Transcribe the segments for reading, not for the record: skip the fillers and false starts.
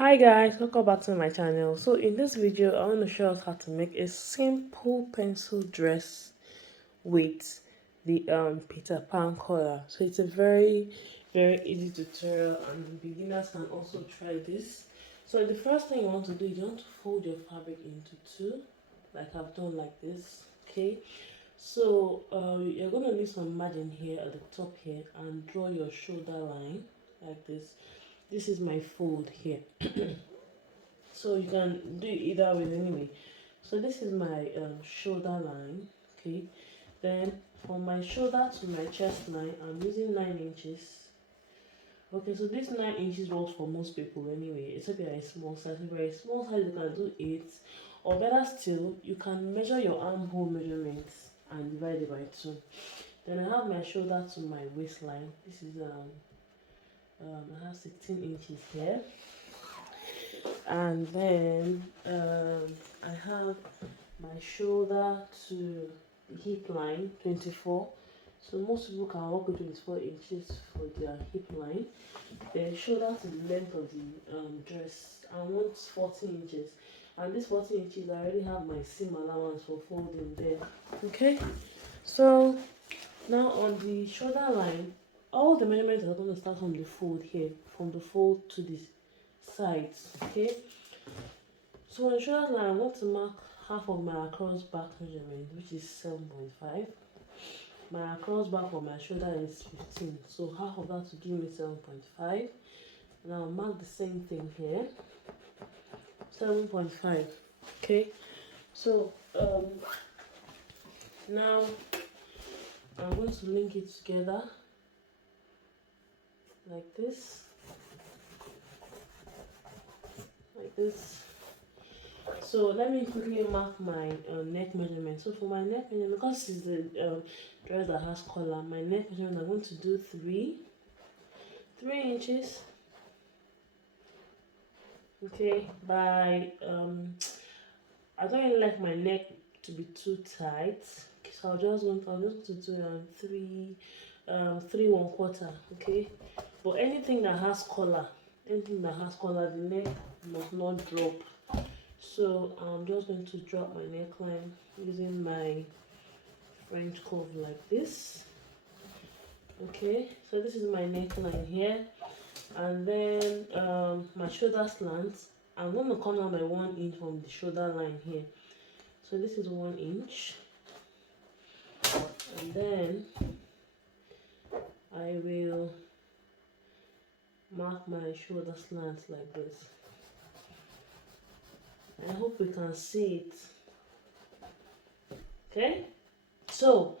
Hi guys, welcome back to my channel. So in this video I want to show us how to make a simple pencil dress with the Peter Pan collar. So it's a very easy tutorial and beginners can also try this. So the first thing you want to do is you want to fold your fabric into two, like I've done like this. Okay, so you're going to leave some margin here at the top here and draw your shoulder line like this. This is my fold here. So you can do it either way anyway. So this is my shoulder line. Okay, then from my shoulder to my chest line I'm using 9 inches. Okay, so this 9 inches works for most people anyway, except you're a small size. If you're a small size you can do 8, or better still you can measure your armhole measurements and divide it by 2. Then I have my shoulder to my waistline. This is I have 16 inches here. And then I have my shoulder to the hip line 24. So most people can work with 24 inches for their hip line. Then shoulder to the length of the dress, I want 14 inches, and this 14 inches I already have my seam allowance for folding there. Okay, so now on the shoulder line, all the measurements are going to start from the fold here, from the fold to the sides. Okay, so on the shoulder line I want to mark half of my across back measurement, which is 7.5. My across back on my shoulder is 15, so half of that will give me 7.5. Now mark the same thing here, 7.5. Okay, so now I'm going to link it together like this, like this. So let me quickly mark my neck measurement. So for my neck measurement, because it's the dress that has collar, my neck measurement I'm going to do 3 inches. Okay, by I don't really like my neck to be too tight, so I'll just do 3 1/4. Okay, but anything that has collar, the neck must not drop. So I'm just going to drop my neckline using my French curve like this. Okay, so this is my neckline here, and then my shoulder slant, I'm going to come down by 1 inch from the shoulder line here. So this is 1 inch, and then I will mark my shoulder slant like this. I hope we can see it. Okay, so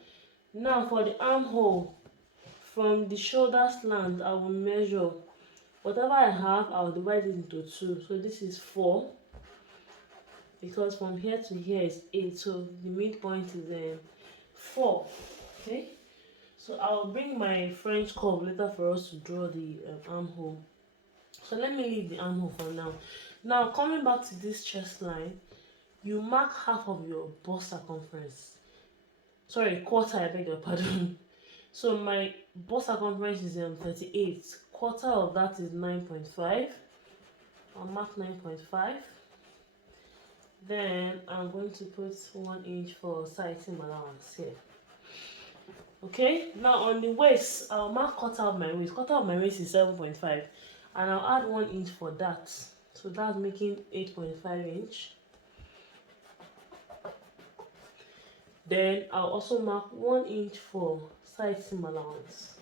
now for the armhole, from the shoulder slant I will measure whatever I have, I'll divide it into 2. So this is 4, because from here to here is 8, so the midpoint is 4. Okay, so I'll bring my French curve later for us to draw the armhole. So let me leave the armhole for now. Now coming back to this chest line, you mark half of your bust circumference. Sorry, quarter, I beg your pardon. So my bust circumference is 38. Quarter of that is 9.5. I'll mark 9.5. Then I'm going to put 1 inch for side seam allowance here. Okay, now on the waist, I'll mark quarter of my waist. Quarter of my waist is 7.5, and I'll add 1 inch for that. So that's making 8.5 inch. Then I'll also mark 1 inch for side seam allowance.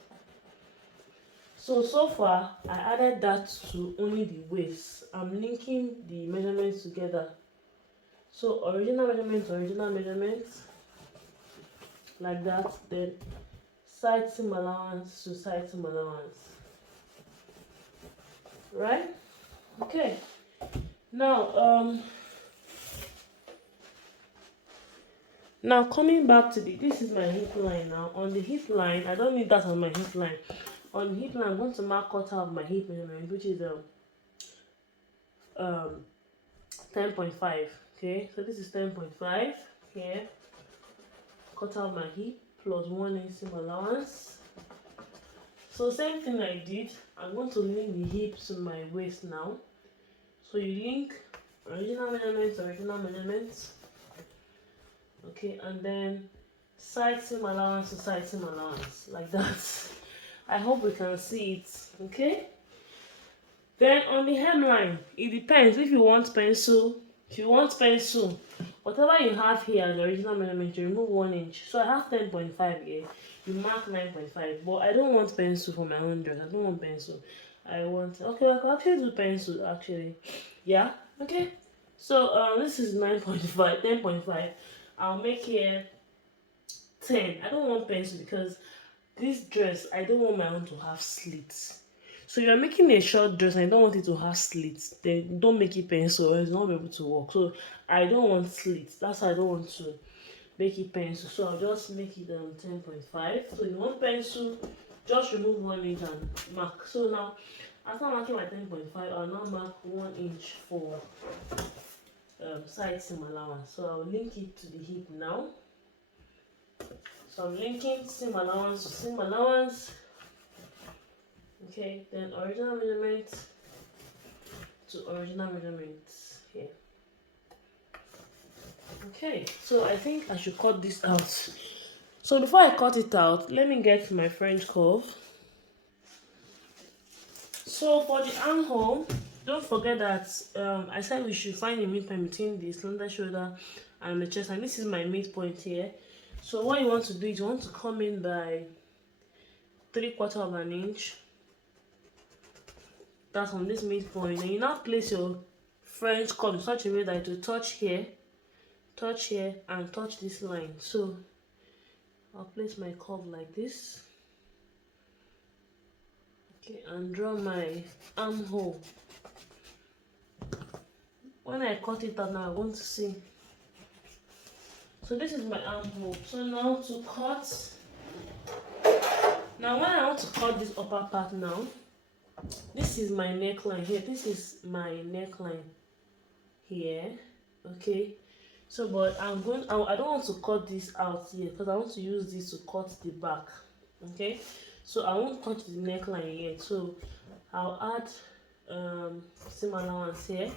So far I added that to only the waist. I'm linking the measurements together. So original measurement, like that. Then side seam allowance to side seam allowance. Right? Okay. Now now coming back to this is my hip line. Now on the hip line, I don't need that on my hip line. On the hip line, I'm going to mark quarter of my hip measurement, which is 10.5. Okay, so this is 10.5 here. Quarter of my hip plus 1 inch seam allowance. So same thing I did, I'm going to link the hip to my waist now. So you link original measurements, okay, and then side seam allowance to side seam allowance, like that. I hope we can see it, okay. Then on the hemline, it depends if you want pencil. If you want pencil, whatever you have here as the original measurement, you remove 1 inch. So I have 10.5 here. You mark 9.5. But I don't want pencil for my own dress. I don't want pencil. I want, okay, I can actually do pencil actually. Yeah, okay. So this is 9.5, 10.5. I'll make here 10. I don't want pencil because this dress, I don't want my own to have slits. So you're making a short dress and I don't want it to have slits, then don't make it pencil or it's not be able to work. So I don't want slits. That's why I don't want to make it pencil. So I'll just make it 10.5. So you want pencil, just remove 1 inch and mark. So now after marking my 10.5, I'll now mark 1 inch for side seam allowance. So I'll link it to the hip now. So I'm linking seam allowance to seam allowance. Okay, then original measurement to original measurement here. Okay, so I think I should cut this out. So before I cut it out, let me get my French curve. So for the armhole, don't forget that I said we should find a midpoint between the slender shoulder and the chest, and this is my midpoint here. So what you want to do is you want to come in by 3/4 of an inch. That's on this midpoint, and you now place your French curve in such a way that it will touch here, and touch this line. So I'll place my curve like this, okay, and draw my armhole. When I cut it out now, I want to see. So this is my armhole. So now to cut. Now when I want to cut this upper part now, this is my neckline here. This is my neckline here, okay. So but I don't want to cut this out here because I want to use this to cut the back, okay. So I won't cut the neckline yet. So I'll add seam allowance here,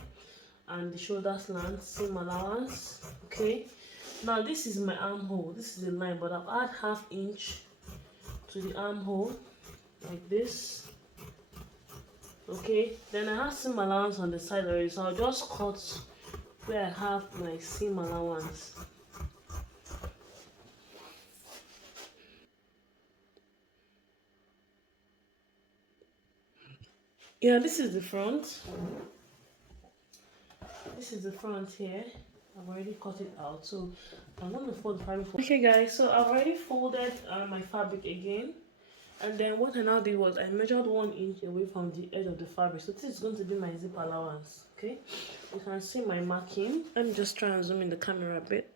and the shoulder slant seam allowance, okay. Now this is my armhole. This is the line, but I'll add 1/2 inch to the armhole like this, okay. Then I have seam allowance on the side already, so I'll just cut where I have my seam allowance. Yeah, this is the front. This is the front here. I've already cut it out, so I'm going to fold the fabric. Okay guys, so I've already folded my fabric again, and then what I now did was I measured 1 inch away from the edge of the fabric. So this is going to be my zip allowance, okay. You can see my marking. Let me just try and zoom in the camera a bit.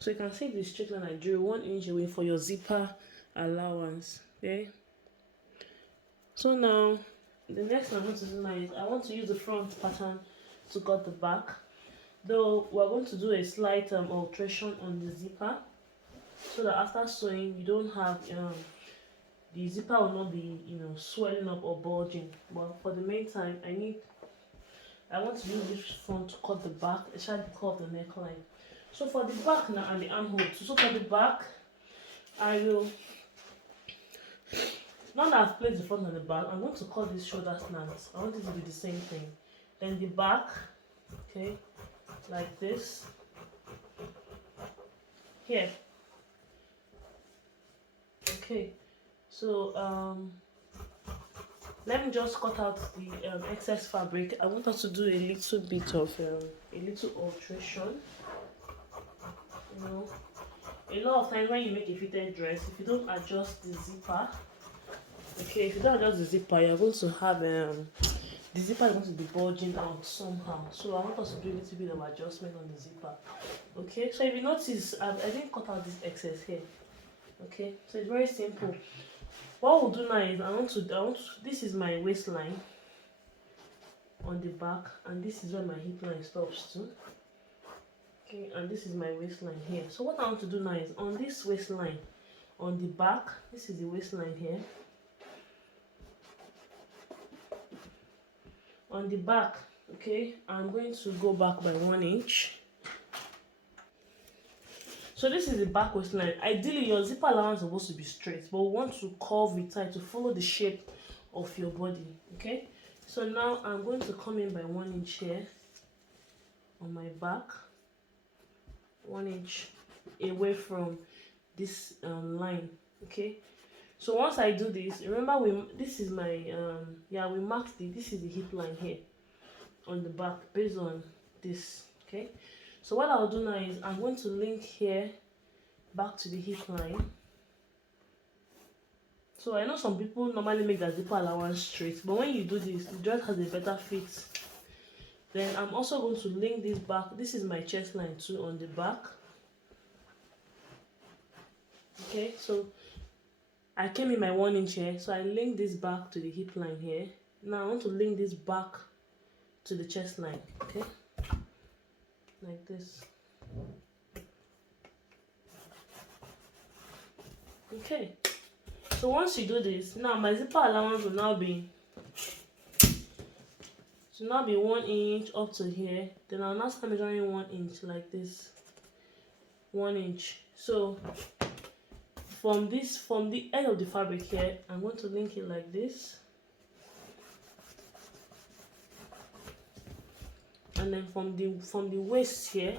So you can see the straight line I drew 1 inch away for your zipper allowance, okay. So now the next thing I want to do now is I want to use the front pattern to cut the back, though we're going to do a slight alteration on the zipper so that after sewing you don't have the zipper will not be swelling up or bulging. But for the meantime, I want to use this front to cut the back, especially the curve of the neckline. So for the back now and the armhole, so for the back, I will, now that I've placed the front and the back, I'm going to cut this shoulder slant. I want it to be the same thing. Then the back, okay, like this. Here. Okay. So let me just cut out the excess fabric. I want us to do a little bit of a little alteration. You know, a lot of times when you make a fitted dress, if you don't adjust the zipper, okay, if you don't adjust the zipper, you're going to have the zipper is going to be bulging out somehow. So I want us to do a little bit of adjustment on the zipper. Okay, so if you notice, I didn't cut out this excess here. Okay, so it's very simple. What we'll do now is I want to this is my waistline on the back, and this is where my hip line stops too. Okay, and this is my waistline here. So what I want to do now is on this waistline on the back, this is the waistline here. on the back, okay, I'm going to go back by 1 inch. So this is the back waistline. Ideally, your zipper allowance is supposed to be straight, but we want to curve it tight to follow the shape of your body, okay? So now I'm going to come in by 1 inch here on my back, 1 inch away from this line, okay? So once I do this, remember this is my we marked this is the hip line here on the back based on this, okay? So what I'll do now is I'm going to link here back to the hip line. So I know some people normally make their zipper allowance straight, but when you do this, the dress has a better fit. Then I'm also going to link this back. This is my chest line too on the back. Okay, so I came in my 1 inch here, so I link this back to the hip line here. Now I want to link this back to the chest line, okay? Like this. Okay. So once you do this, now my zipper allowance will now be 1 inch up to here. Then I'll now start measuring 1 inch like this. 1 inch. So from the end of the fabric here, I'm going to link it like this. And then from the waist here,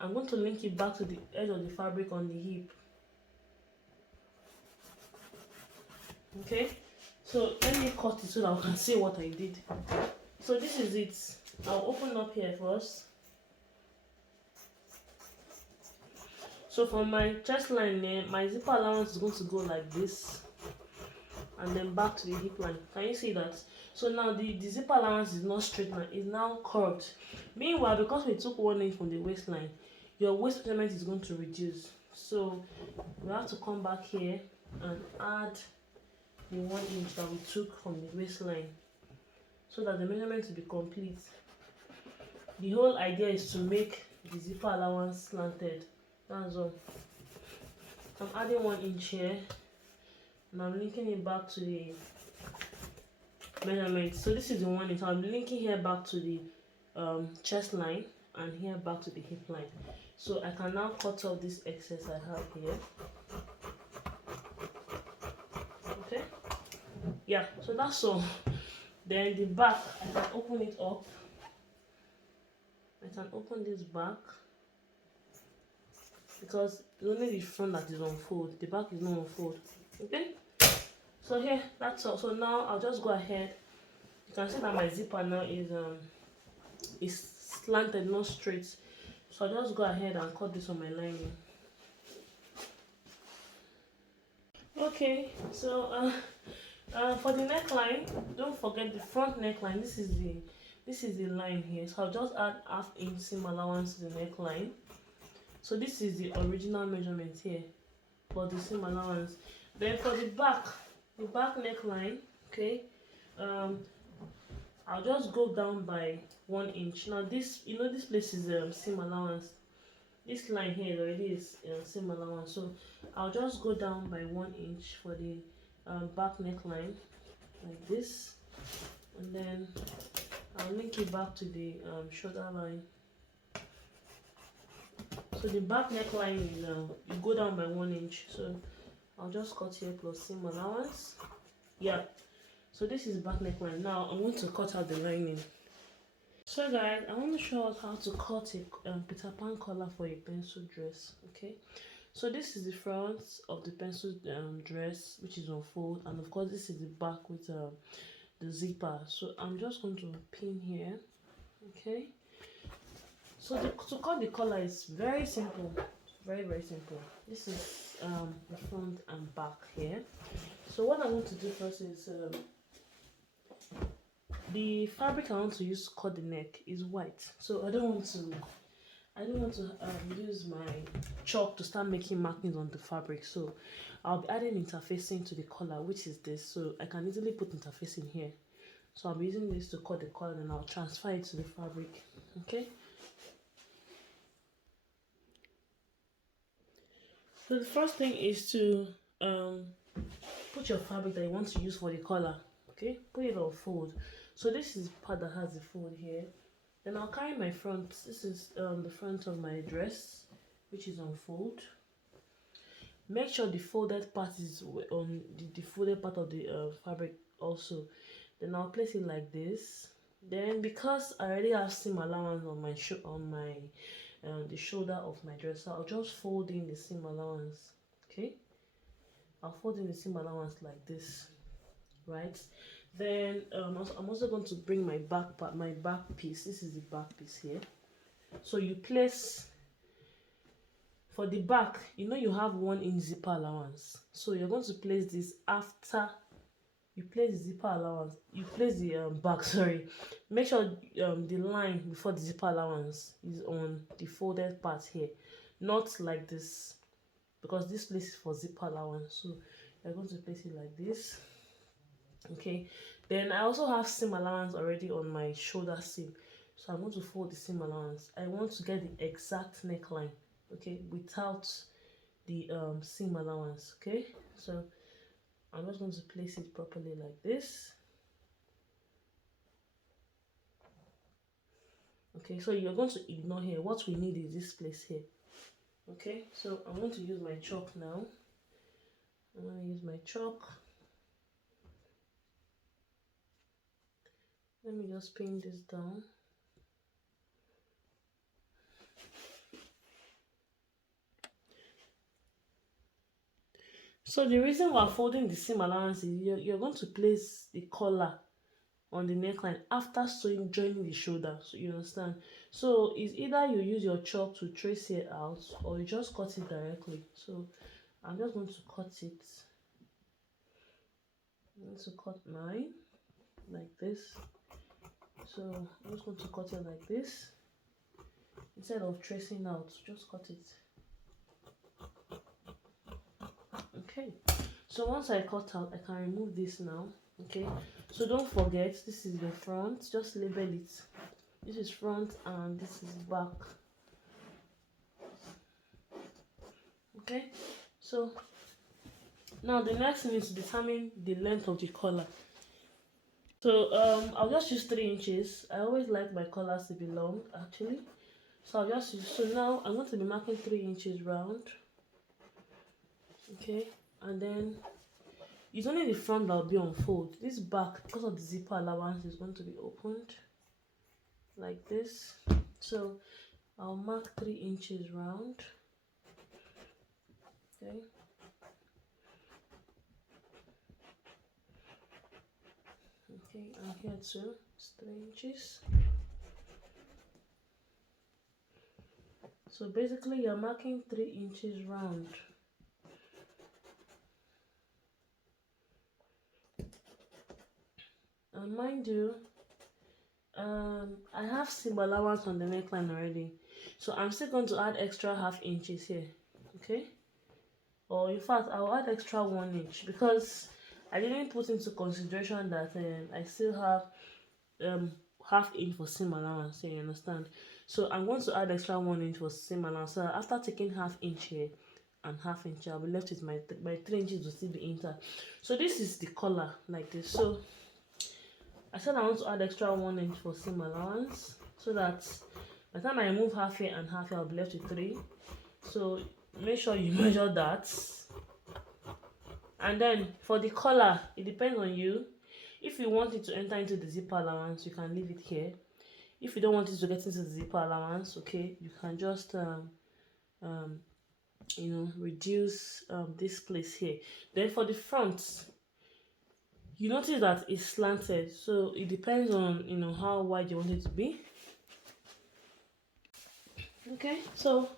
I'm going to link it back to the edge of the fabric on the hip. Okay, so let me cut it so that I can see what I did. So this is it. I'll open up here first. So from my chest line there, my zipper allowance is going to go like this, and then back to the hip line. Can you see that? So now the zipper allowance is not straight now, it's now curved. Meanwhile, because we took 1 inch from the waistline, your waist measurement is going to reduce. So we have to come back here and add the 1 inch that we took from the waistline, so that the measurement will be complete. The whole idea is to make the zipper allowance slanted. That's all. I'm adding 1 inch here, and I'm linking it back to the measurement. So this is the 1 inch. I'm linking here back to the chest line and here back to the hip line. So I can now cut off this excess I have here. Okay. Yeah. So that's all. Then the back, I can open it up. I can open this back, because it's only the front that is unfold. The back is not unfold. Okay. So here, that's all. So now I'll just go ahead. You can see that my zipper now is slanted, not straight. So I'll just go ahead and cut this on my lining. Okay. So for the neckline, don't forget the front neckline. This is the line here. So I'll just add 1/2 inch seam allowance to the neckline. So this is the original measurement here for the seam allowance. Then for the back neckline, okay, I'll just go down by 1 inch. Now this, this place is seam allowance. This line here already is seam allowance. So I'll just go down by 1 inch for the back neckline like this, and then I'll link it back to the shoulder line. So the back neckline is you go down by 1 inch. So I'll just cut here plus seam allowance. Yeah. So this is back neckline. Now I'm going to cut out the lining. So guys, I want to show us how to cut a Peter Pan collar for a pencil dress. Okay. So this is the front of the pencil dress, which is unfold, and of course this is the back with the zipper. So I'm just going to pin here. Okay. So to cut the collar is very simple, very simple. This is the front and back here. So what I want to do first is the fabric I want to use to cut the neck is white. So I don't want to use my chalk to start making markings on the fabric. So I'll be adding interfacing to the collar, which is this. So I can easily put interfacing here. So I'll be using this to cut the collar, and I'll transfer it to the fabric. Okay. So the first thing is to put your fabric that you want to use for the collar. Okay, put it on fold. So this is the part that has the fold here. Then I'll carry my front. This is the front of my dress, which is on fold. Make sure the folded part is on the folded part of the fabric also. Then I'll place it like this. Then because I already have seam allowance on my the shoulder of my dress, so I'll just fold in the seam allowance. Okay, I'll fold in the seam allowance like this, right? Then I'm also going to bring my back part, my back piece. This is the back piece here. So you place for the back, you know you have 1 inch zipper allowance. So you're going to place this after you place the zipper allowance. You place the back. Sorry, make sure the line before the zipper allowance is on the folded part here, not like this, because this place is for zipper allowance. So you're going to place it like this. Okay, then I also have seam allowance already on my shoulder seam, so I'm going to fold the seam allowance. I want to get the exact neckline, okay, without the seam allowance. Okay, so I'm just going to place it properly like this. Okay, so you're going to ignore here. What we need is this place here. Okay, so I'm going to use my chalk now. I'm going to use my chalk. Let me just pin this down. So the reason we're folding the seam allowance is you're going to place the collar on the neckline after joining the shoulder. So you understand? So it's either you use your chalk to trace it out, or you just cut it directly. So I'm just going to cut it. I'm going to cut mine like this. So I'm just going to cut it like this. Instead of tracing out, just cut it. Okay, so once I cut out, I can remove this now. Okay, so don't forget, this is the front. Just label it. This is front and this is back. Okay, so now the next thing is to determine the length of the collar. So I'll just use 3 inches. I always like my collars to be long, actually. So I'll just use, so now I'm going to be marking 3 inches round. Okay, and then it's only the front that will be on fold. This back, because of the zipper allowance, is going to be opened like this. So I'll mark 3 inches round. Okay. Okay, and here too, it's 3 inches. So basically you're marking 3 inches round. And mind you, I have seam allowance on the neckline already, so I'm still going to add extra ½ inches here. Okay, or in fact I'll add extra 1 inch, because I didn't put into consideration that I still have ½ inch for seam allowance here, you understand? So I'm going to add extra 1 inch for seam allowance. So after taking ½ inch here and ½ inch, I'll be left with my 3 inches will still be intact. So this is the collar like this. So I said I want to add extra 1 inch for seam allowance, so that by the time I remove ½ here and ½ here, I'll be left with 3. So make sure you measure that. And then for the collar, it depends on you. If you want it to enter into the zipper allowance, you can leave it here. If you don't want it to get into the zipper allowance, okay, you can just you know, reduce this place here. Then for the front, you notice that it's slanted, so it depends on, you know, how wide you want it to be. Okay, so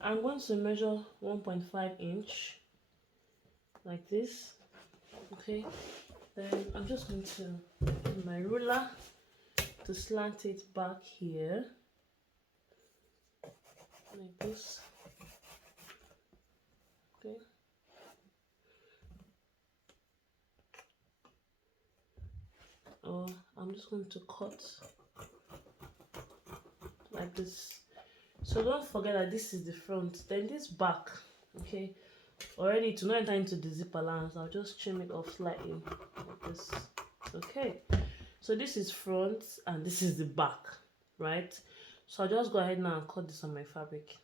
I'm going to measure 1.5 inch like this. Okay, then I'm just going to use my ruler to slant it back here like this. Okay, or I'm just going to cut like this. So don't forget that this is the front, then this back. Okay, already to not enter into the zip allowance, I'll just trim it off slightly like this. Okay, So this is front and this is the back, right? So I'll just go ahead now and cut this on my fabric.